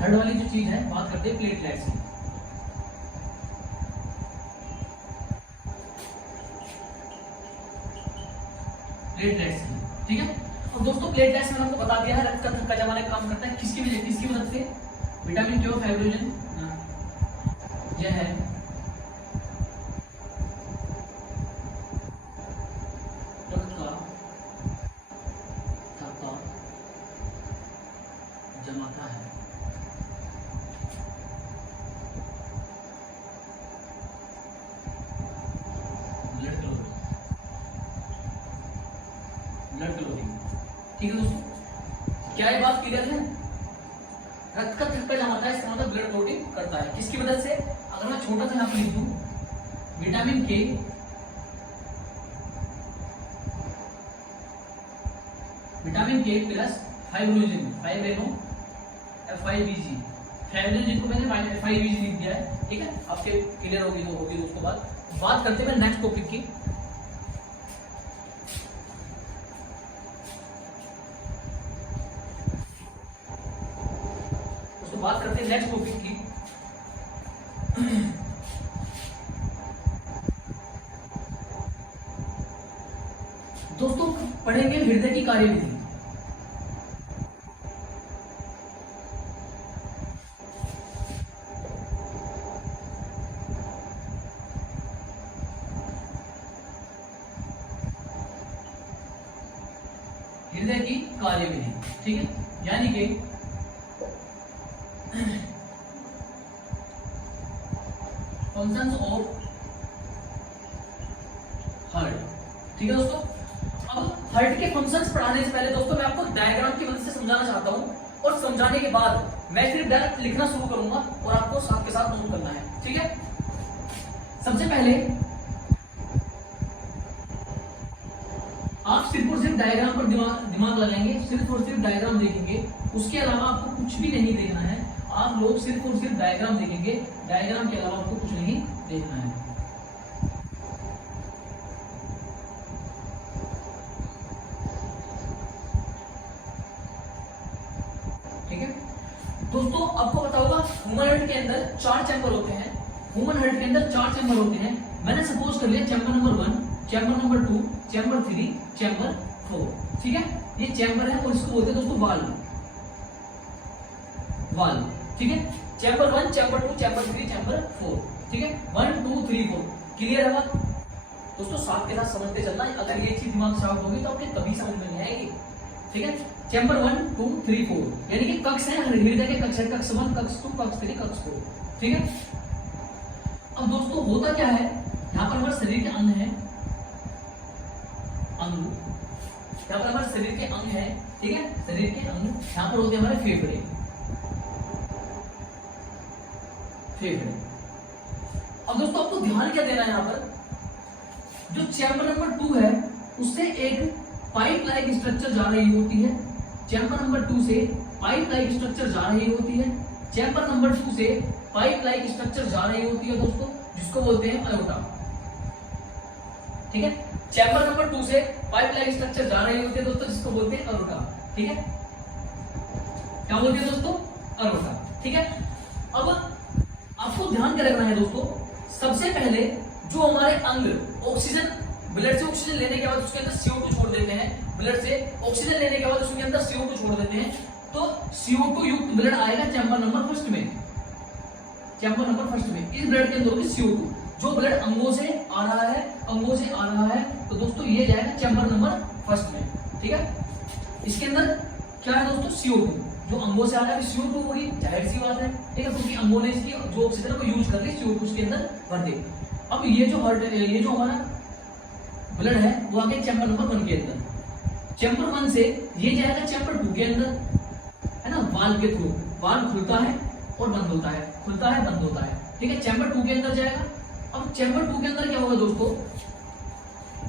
थर्ड वाली जो चीज है, बात करते हैं प्लेटलेट्स की। प्लेटलेट्स की, ठीक है। और दोस्तों प्लेटलेट्स मैंने आपको बता दिया है, रक्त का थक्का जमाने का काम करता है किसकी वजह, किसकी मदद से? विटामिन के और फाइब्रोजन, यह है रक्त का थक्का जमाता है। ब्लड क्लोटिंग, ठीक है दोस्तों, क्या ये बात क्लियर है? रक्त का थक्का जमाता है, इसका मतलब ब्लड क्लोटिंग करता है, किसकी मदद से? अगर मैं छोटा सा यहाँ पे लिख दूं, विटामिन के प्लस फाइब्रोजिन, FIBG, फाइब्रोजिन को मैंने FIBG लिख दिया है, ठीक है, आपके क्लियर होगी तो होगी। उसके बाद बात करते हैं नेक्स्ट टॉपिक की। उसको बात करते हैं नेक्स्ट टॉपिक की। दोस्तों पढ़ेंगे हृदय की कार्यविधि। हृदय की कार्यविधि, ठीक है, यानी कि फंक्शंस ऑफ हार्ट, ठीक है दोस्तों। अब हार्ट के फंक्शंस पढ़ाने से पहले दोस्तों मैं आपको डायग्राम की मदद से समझाना चाहता हूं, और समझाने के बाद मैं सिर्फ डायरेक्ट लिखना शुरू करूंगा और आपको साथ के साथ नोट करना है, ठीक है। सबसे पहले आप सिर्फ और सिर्फ डायग्राम पर दिमाग लगाएंगे, सिर्फ और सिर्फ डायग्राम देखेंगे, उसके अलावा आपको कुछ भी नहीं देखना है। आप लोग सिर्फ और सिर्फ डायग्राम देखेंगे, डायग्राम के अलावा आपको कुछ नहीं देखना है। ठीक है दोस्तों, आपको पता होगा ह्यूमन हार्ट के अंदर 4 चैम्बर होते हैं। ह्यूमन हार्ट के अंदर 4 चैम्बर होते हैं। मैंने सपोज कर लिया chamber number 1, chamber number 2, chamber 3, chamber 4, ठीक है। ये चैम्बर है और इसको बोलते हैं दोस्तों वाल्व, ठीक है। चैम्बर 1, चैम्बर 2, चैम्बर 3, चैम्बर 4, ठीक है। 1 2 3 4, क्लियर है बात दोस्तों? साथ के साथ समझते चलना, अगर ये चीज दिमाग से आउट होगी तो आपके कभी समझ में नहीं आएगी, ठीक है। चैम्बर 1 2 3 4 यानी कि कक्ष है, हृदय के कक्ष है, कक्ष 1, कक्ष 2, कक्ष 3, कक्ष 4, ठीक है। अब दोस्तों होता क्या है, यहाँ पर हमारे शरीर के अंग है, यहाँ पर हमारे शरीर के अंग है, ठीक है, शरीर के अंग। यहाँ पर होते हैं हमारे फेफड़े। अब दोस्तों आपको ध्यान क्या देना है, यहाँ पर जो चैम्बर नंबर 2 है उससे एक पाइप लाइक स्ट्रक्चर जा रही होती है, चैम्बर नंबर 2 से पाइप लाइक स्ट्रक्चर जा रही होती है, चैम्बर नंबर 2 से पाइप लाइक स्ट्रक्चर जा रही होती है दोस्तों, जिसको बोलते हैं अयोटा, ठीक है। चैम्बर नंबर 2 से पाइप लाइक स्ट्रक्चर जा रही होती है दोस्तों, जिसको बोलते हैं अयोटा, ठीक है। क्या बोलते हैं दोस्तों? अयोटा, ठीक है। अब आपको ध्यान क्या रखना है दोस्तों, सबसे पहले जो हमारे अंग ऑक्सीजन, ब्लड से ऑक्सीजन लेने के बाद उसके अंदर CO2 छोड़ देते हैं, ब्लड से ऑक्सीजन लेने के बाद उसके अंदर CO2 छोड़ देते हैं, तो CO2 युक्त ब्लड आएगा चैम्बर नंबर 1 में, चैम्बर नंबर 1 में। इस ब्लड के अंदर होगी CO2, जो ब्लड अंगों से आ रहा है, अंगों से आ रहा है, तो दोस्तों ये जाएगा चैम्बर नंबर 1 में, ठीक है। इसके अंदर क्या है दोस्तों? CO2, जो अंगों से आ रहा है CO2 होगी, जाहिर सी बात है, ठीक है, क्योंकि अंगों ने इसकी जो ऑक्सीजन को यूज कर ली, CO2 उसके अंदर भर दे। अब ये जो हार्ट, ये जो हमारा ब्लड है वो आगे चैम्बर नंबर 1 के अंदर, चैम्बर 1 से ये जाएगा चैम्बर 2 के अंदर, है ना। वाल्व के थ्रू। वाल्व खुलता है और बंद होता है, खुलता है बंद होता है, ठीक है। चैम्बर 2 के अंदर जाएगा। अब चैम्बर 2 के अंदर क्या होगा दोस्तों,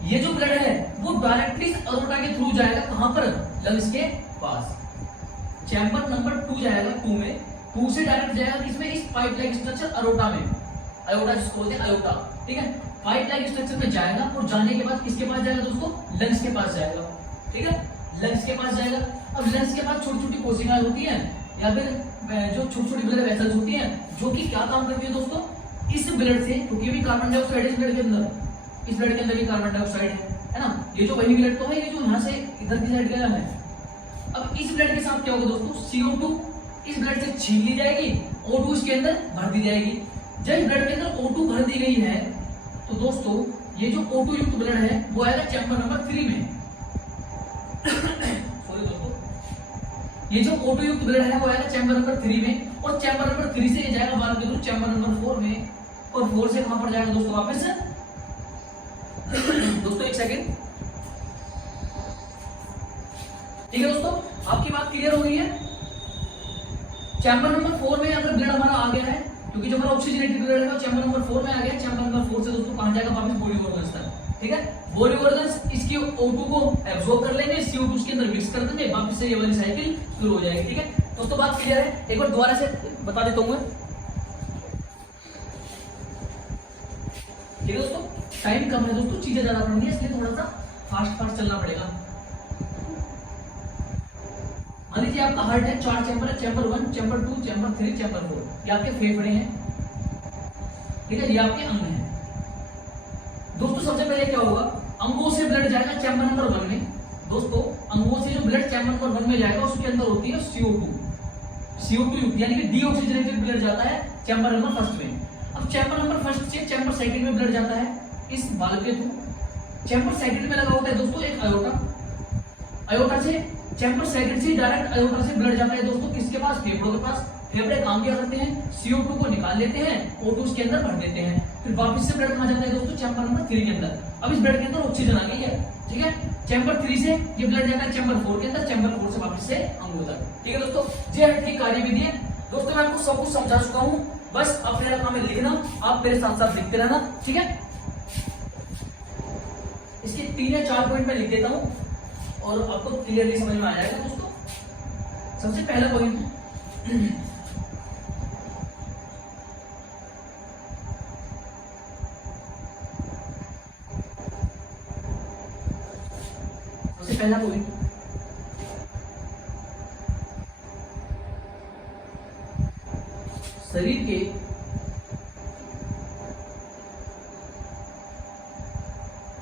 ये जो ब्लड है वो डायरेक्टली अरोटा के थ्रू जाएगा, कहां पर, लंग्स के पास। चैम्बर नंबर 2 जाएगा, 2 में, 2 से डायरेक्ट जाएगा किसमें, इस पाइप लाइक स्ट्रक्चर अरोटा में, अयोटा जिसको बोलते हैं अयोटा, ठीक है। पाइप लाइक स्ट्रक्चर में जाएगा और जाने के बाद किसके पास जाएगा दोस्तों, लंग्स के पास जाएगा, ठीक है, लंग्स के पास जाएगा। अब लंग्स के पास छोटी छोटी कोशिकाएं होती हैं या फिर जो छोटी छोटी ब्लड वेसल्स होती हैं जो कि क्या काम करती है दोस्तों, इस ब्लड से, क्योंकि भी कार्बन डाइऑक्साइड है इस ब्लड के अंदर, इस ब्लड के अंदर भी कार्बन डाइऑक्साइड है ना, ये जो वही ब्लड तो है, ये जो यहाँ से इधर की साइड गया है। अब इस ब्लड के साथ क्या होगा दोस्तों, CO2 इस ब्लड से छीन ली जाएगी, O2 इसके अंदर भर दी जाएगी। जब ब्लड के अंदर O2 भर दी गई है तो दोस्तों ये जो O2 युक्त ब्लड है वो आएगा चैम्बर नंबर 3 में। सॉरी दोस्तों, ये जो O2 युक्त ब्लड है वो आएगा चैम्बर नंबर 3 में, और चैम्बर नंबर 3 से ये जाएगा बाहर के थ्रू चैम्बर नंबर 4 में, और 4 से कहां पर जाएगा दोस्तों, वापस दोस्तों एक सेकंड, ठीक है दोस्तों, आपकी बात क्लियर हो गई है। चैम्बर नंबर 4 में अगर ब्लड हमारा आ गया है, क्योंकि जो हमारा ऑक्सीजनेटेड ब्लड है वो चैम्बर नंबर 4 में आ गया, चैम्बर नंबर 4 से दोस्तों कहां जाएगा, वापस बॉडी ऑर्गन्स तक, ठीक है। बॉडी ऑर्गन्स इसकी O2 को एब्जॉर्ब कर लेंगे, CO2 उसके अंदर मिक्स कर देंगे, वापस से ये वाली साइकिल शुरू हो जाएगी, ठीक है दोस्तों, बात क्लियर है। एक बार दोबारा से बता देता हूं, ठीक है दोस्तों, टाइम कम है दोस्तों, चीजें ज्यादा पढ़नी है, इसलिए थोड़ा सा फास्ट चलना पड़ेगा। मान लीजिए आपका हार्ट है, 4 चैम्बर है, चैम्बर 1, चैम्बर 2, चैम्बर 3, चैम्बर 4, ये आपके फेफड़े हैं, ठीक है, ये आपके अंग हैं दोस्तों। सबसे पहले क्या होगा, अंगों से ब्लड जाएगा चैम्बर नंबर 1 में दोस्तों, अंगों से जो ब्लड चैम्बर नंबर 1 में जाएगा उसके अंदर होती है CO2 युक्त, यानी कि डीऑक्सीजनेटेड ब्लड जाता है चैम्बर नंबर 1 में। अब चैम्बर नंबर 1 से चैम्बर 2 में ब्लड जाता है इस वाल्व के थ्रू। चैम्बर 2 में लगा होता है दोस्तों एक अयोटा से, चैम्बर 2 से डायरेक्ट अयोटा से ब्लड जाता है दोस्तों किसके पास, फेफड़ों के पास। फेफड़े काम क्या करते हैं, CO2 को निकाल लेते हैं, O2 उसके अंदर भर देते हैं, फिर वापस से ब्लड कहां जाता है दोस्तों, चैम्बर नंबर 3 के अंदर। अब इस ब्लड के अंदर ऑक्सीजन आ गई है, ठीक है, चैम्बर 3 से ये ब्लड जाता है चैम्बर 4 के अंदर, चैम्बर 4 से वापस से अंगों तक, ठीक है दोस्तों। ये हट की कार्यविधि है दोस्तों, मैं आपको सब कुछ समझा चुका हूं, बस अब मेरा काम है लिखना, आप मेरे साथ साथ लिखते रहना, ठीक है। इसके 3 या 4 पॉइंट मैं लिख देता हूं और आपको क्लियरली समझ में आ जाएगा दोस्तों। सबसे पहला पॉइंट, पहला पॉइंट, शरीर के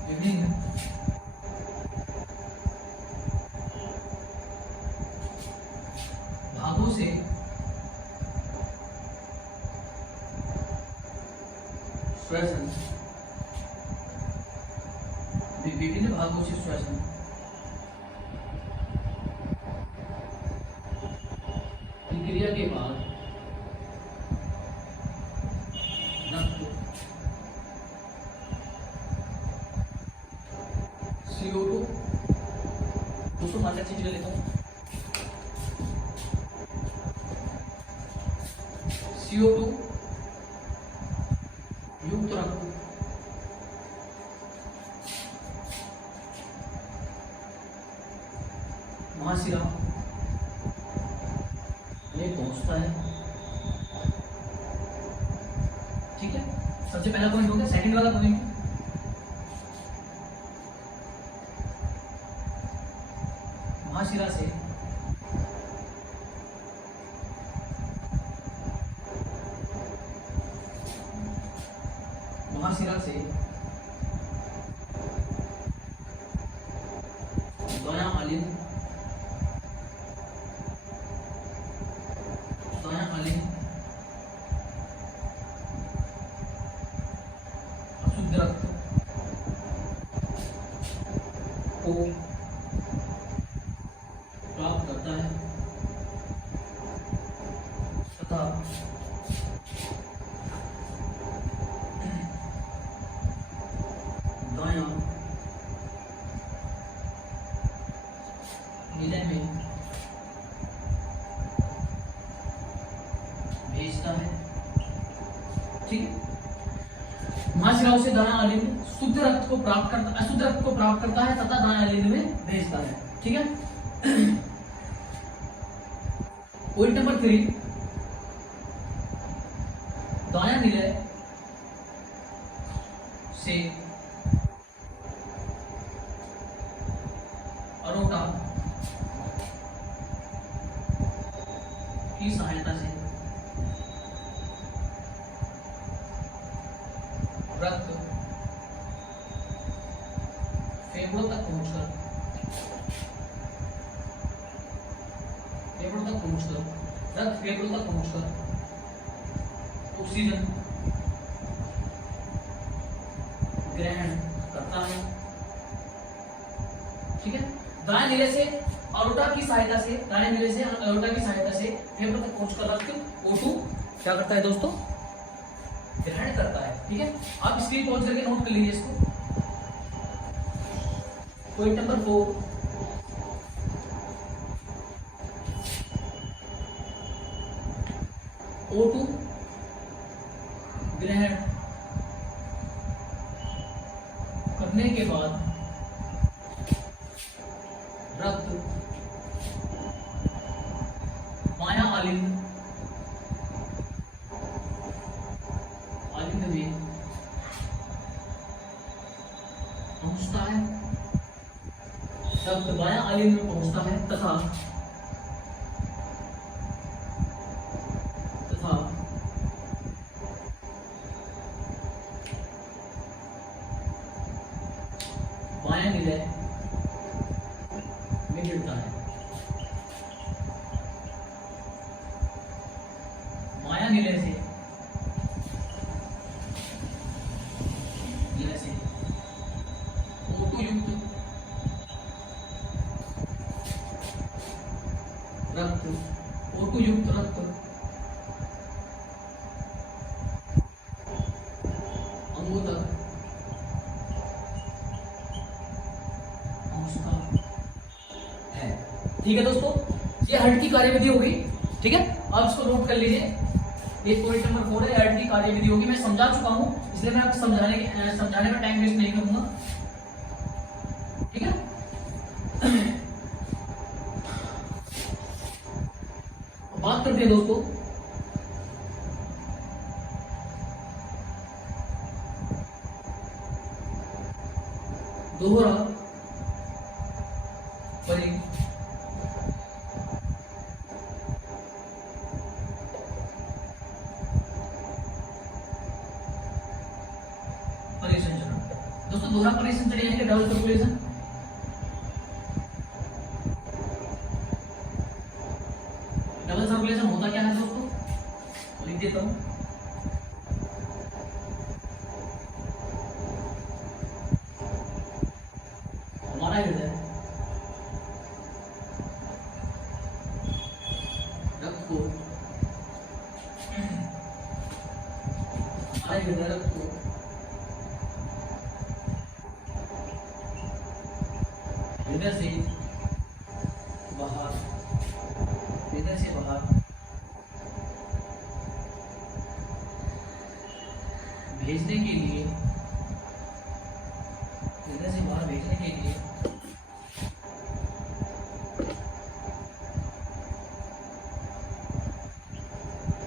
विभिन्न भागों से श्वसन, विभिन्न भागों से श्वसन क्रिया के बाद रक्त CO2 दोस्तों मात्रा चेंज कर लेता हूं, CO2 युक्त रक्त महाशिरा में पहुंचता है, ठीक है। सबसे पहला पॉइंट हो गया। सेकंड वाला पॉइंट, महाशिरा से दायां आलिंद, अशुद्ध रक्त को प्राप्त करता है तथा दायां विलय में ठीक है। महाशिराओं से दायां आलिंद शुद्ध रक्त को प्राप्त करता, अशुद्ध रक्त को प्राप्त करता है तथा दायां आलिंद में भेजता है, ठीक है। पॉइंट नंबर 3, दायां निलय से अरोटा की सहायता से रक्त फेफड़ों तक पहुंचकर रक्त फेफड़ों तक पहुंचकर ऑक्सीजन ग्रहण करता है, ठीक है। दाएं निले से अरोटा की सहायता से, दाएं निले से अरोटा की सहायता से फेफड़ों तक पहुंचकर रक्त O2 क्या करता है दोस्तों, ग्रहण करता है, ठीक है। आप स्क्रीन पॉज करके नोट कर लीजिए इसको। पॉइंट नंबर 4, O2 ग्रहण करने के बाद रक्त बायां आलिंद में पहुंचता है, रक्त बायां आलिंद में पहुंचता है तथा बायां निलय में गिरता है। बायां निलय से O2 युक्त रक्त, O2 युक्त रक्त अंगों तक पहुंचता है, ठीक है दोस्तों। ये हार्ट की कार्यविधि होगी, ठीक है। आप इसको नोट कर लीजिए। ये पॉइंट नंबर 4 है, हार्ट की कार्यविधि होगी। मैं समझा चुका हूं, इसलिए मैं आपको समझाने में टाइम वेस्ट नहीं करूंगा, ठीक है। बात करते हैं दोस्तों दोहरा परिसंचरण। दोस्तों दोहरा परिसंचरण यानी कि डबल सर्कुलेशन। डबल सर्कुलेशन होता क्या है दोस्तों, लिख देता हूं। हमारा हृदय रक्त को, हमारे हृदय रक्त को हृदय से बाहर भेजने के लिए, हृदय से बाहर भेजने के लिए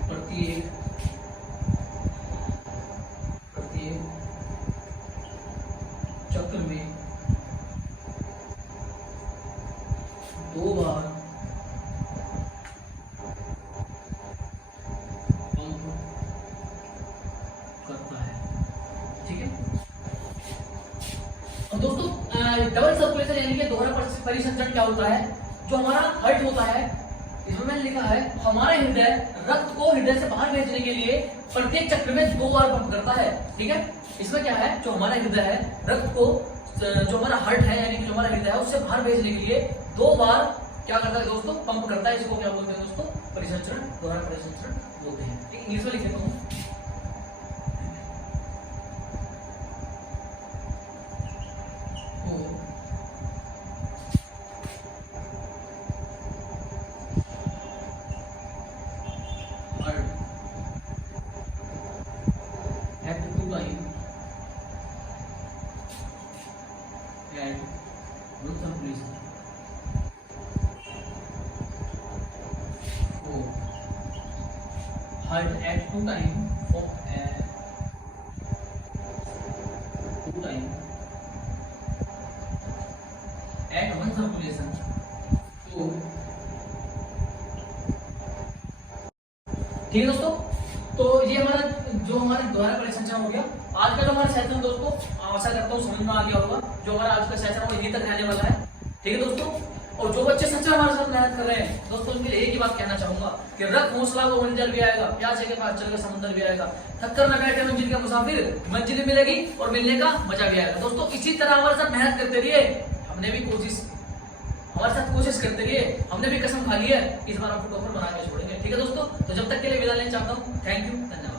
प्रत्येक चक्र में 2 बार पंप करता है, ठीक है। और दोस्तों डबल सर्कुलेशन यानी कि दोहरा परिसंचरण क्या होता है, जो हमारा हार्ट होता है, इसमें मैंने लिखा है हमारा हृदय रक्त को हृदय से बाहर भेजने के लिए प्रत्येक चक्र में 2 बार पंप करता है, ठीक है। इसमें क्या है, जो हमारा हृदय है रक्त को, जो हमारा हार्ट है यानी कि जो हमारा हृदय है उससे बाहर भेजने के लिए 2 बार क्या करता है दोस्तों, पंप करता है। इसको क्या बोलते हैं दोस्तों, परिसंचरण, दोहरा परिसंचरण बोलते हैं, ठीक। इंग्लिश में लिख देता हूं। halt at 2 time at one circulation to, ठीक है दोस्तों। तो ये हमारा जो हमारे द्वारा परिसंचरण हो गया आज का जो हमारा सेशन दोस्तों, आशा करता हूँ समझ में आ गया होगा। जो हमारा आज का सेशन वो यहीं तक रहने वाला है, ठीक है दोस्तों। और जो बच्चे सच में हमारे साथ मेहनत कर रहे हैं दोस्तों, उनके लिए एक ही बात कहना चाहूंगा कि रख हौसला वो मंजिल भी आएगा, प्यासे के पास चलकर समुद्र भी आएगा, थककर न बैठे मंजिल के मुसाफिर, मंजिल भी मिलेगी और मिलने का मजा भी आएगा। दोस्तों इसी तरह हमारे साथ मेहनत करते रहिए, हमने भी हमारे साथ कोशिश करते रहिए, हमने भी कसम खा ली है इस बार हम फोटोग्राफर बना के छोड़ेंगे, ठीक है दोस्तों। तो जब तक के लिए विदा लेना चाहता हूँ, थैंक यू, धन्यवाद।